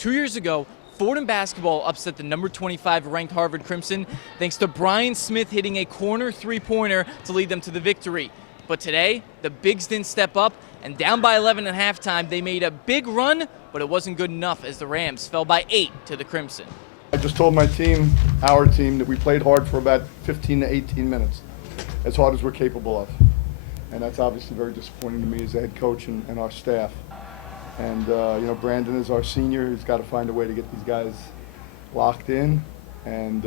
2 years ago, Fordham basketball upset the number 25 ranked Harvard Crimson thanks to Brian Smith hitting a corner three-pointer to lead them to the victory. But today, the Bigs didn't step up, and down by 11 at halftime, they made a big run, but it wasn't good enough as the Rams fell by 8 to the Crimson. I just told my team, our team, that we played hard for about 15 to 18 minutes, as hard as we're capable of. And that's obviously very disappointing to me as the head coach and our staff. And, Branden is our senior. He's got to find a way to get these guys locked in and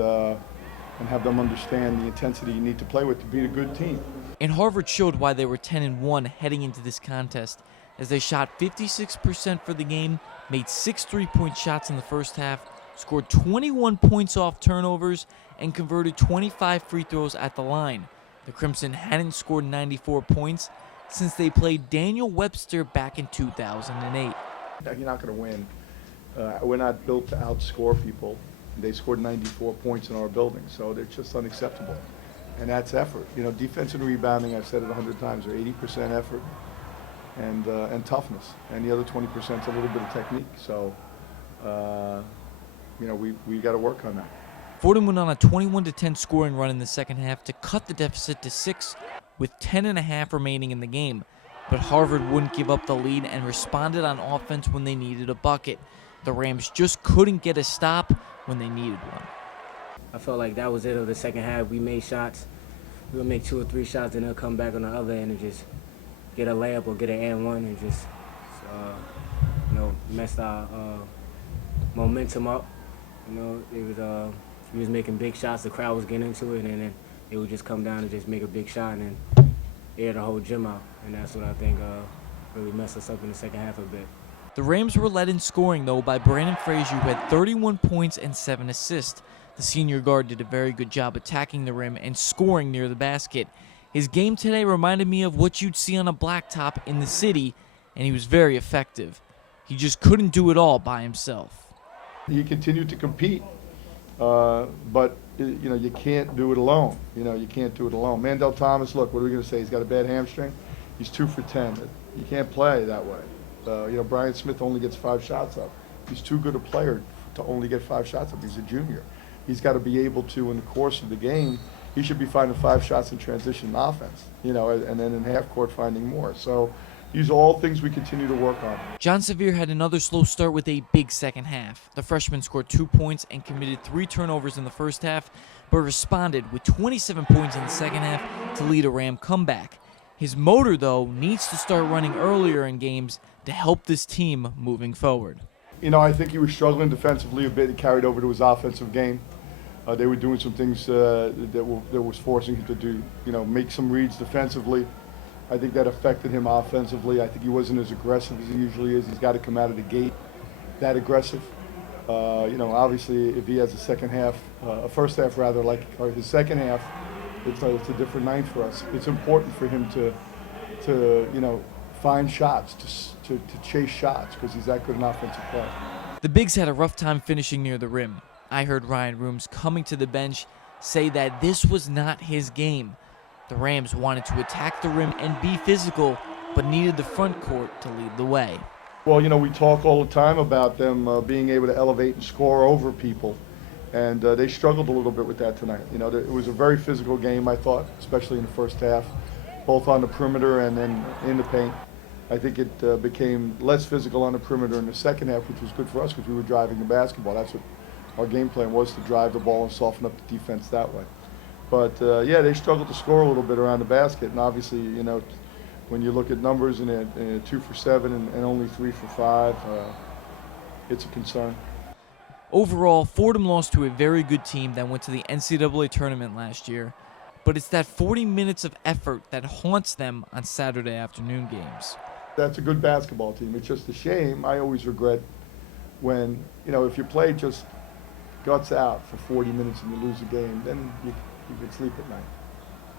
have them understand the intensity you need to play with to beat a good team. And Harvard showed why they were 10-1 heading into this contest, as they shot 56% for the game, made 6 3-point shots in the first half, scored 21 points off turnovers, and converted 25 free throws at the line. The Crimson hadn't scored 94 points since they played Daniel Webster back in 2008. You're not going to win. We're not built to outscore people. They scored 94 points in our building, so they're just unacceptable. And that's effort. Defense and rebounding, I've said it 100 times, are 80% effort and toughness. And the other 20% is a little bit of technique. So, we got to work on that. Fordham went on a 21-10 scoring run in the second half to cut the deficit to 6 with 10.5 remaining in the game. But Harvard wouldn't give up the lead and responded on offense when they needed a bucket. The Rams just couldn't get a stop when they needed one. I felt like that was it of the second half. We made shots. We'll make 2 or 3 shots, and they'll come back on the other end and just get a layup or get an and one and just, messed our momentum up. We was making big shots. The crowd was getting into it, and then it would just come down and just make a big shot and then air the whole gym out. And that's what I think really messed us up in the second half a bit. The Rams were led in scoring, though, by Branden Frazier, who had 31 points and 7 assists. The senior guard did a very good job attacking the rim and scoring near the basket. His game today reminded me of what you'd see on a blacktop in the city, and he was very effective. He just couldn't do it all by himself. He continued to compete, but you can't do it alone. You can't do it alone. Mandel Thomas, look, what are we going to say? He's got a bad hamstring. He's 2 for 10. You can't play that way. Brian Smith only gets 5 shots up. He's too good a player to only get 5 shots up. He's a junior. He's got to be able to, in the course of the game, he should be finding 5 shots in transition offense, and then in half court finding more. So these are all things we continue to work on. Jon Severe had another slow start with a big second half. The freshman scored 2 points and committed 3 turnovers in the first half, but responded with 27 points in the second half to lead a Ram comeback. His motor, though, needs to start running earlier in games to help this team moving forward. I think he was struggling defensively a bit. It carried over to his offensive game. They were doing some things that was forcing him to do, make some reads defensively. I think that affected him offensively. I think he wasn't as aggressive as he usually is. He's got to come out of the gate that aggressive. Obviously, if he has a first half rather, like his second half, it's a different night for us. It's important for him to find shots, to chase shots, because he's that good an offensive player. The Bigs had a rough time finishing near the rim. I heard Ryan Rooms coming to the bench say that this was not his game. The Rams wanted to attack the rim and be physical, but needed the front court to lead the way. Well, we talk all the time about them being able to elevate and score over people, and they struggled a little bit with that tonight. It was a very physical game, I thought, especially in the first half, both on the perimeter and then in the paint. I think it became less physical on the perimeter in the second half, which was good for us because we were driving the basketball. That's what our game plan was, to drive the ball and soften up the defense that way. But, they struggled to score a little bit around the basket. And obviously, when you look at numbers and 2 for 7 and only 3 for 5, it's a concern. Overall, Fordham lost to a very good team that went to the NCAA tournament last year. But it's that 40 minutes of effort that haunts them on Saturday afternoon games. That's a good basketball team. It's just a shame. I always regret when, if you play just guts out for 40 minutes and you lose a game, then you can sleep at night.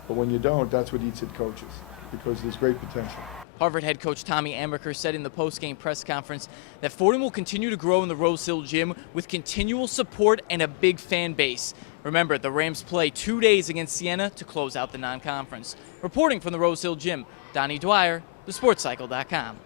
But when you don't, that's what eats at coaches, because there's great potential. Harvard head coach Tommy Amaker said in the post-game press conference that Fordham will continue to grow in the Rose Hill Gym with continual support and a big fan base. Remember, the Rams play 2 days against Siena to close out the non-conference. Reporting from the Rose Hill Gym, Donnie Dwyer, thesportscycle.com.